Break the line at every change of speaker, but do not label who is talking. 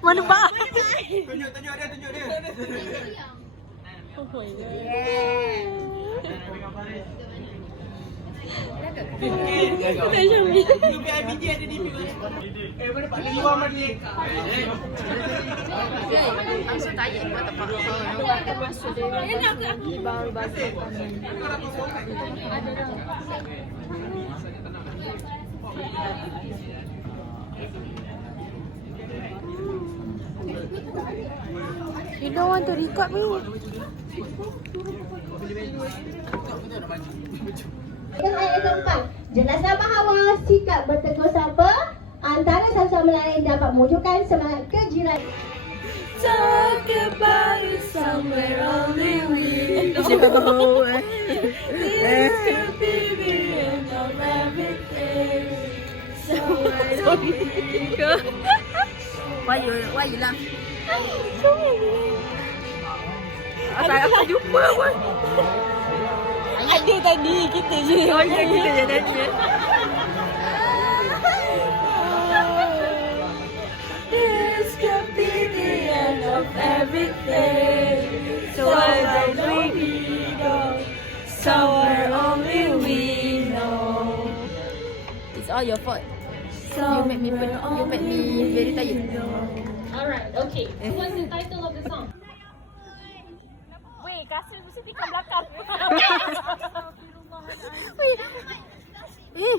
Mana ba?
Tunjuk, tunjuk dia, tunjuk dia. Mana
You don't want to record me?
Dengan ayat keempat, jenazah bahawa sikap bertegur sapa antara satu sama lain dapat mewujudkan semangat kejiran.
Talk about it somewhere only we know.
Why you why you laugh?
This could be the end of everything. So do we Somewhere only we know?
It's all your fault.
You
make me put, you make me very tired.
Alright, okay. What's the title of the song?
Wait, kasih mesti di belakang. Wait. Eh.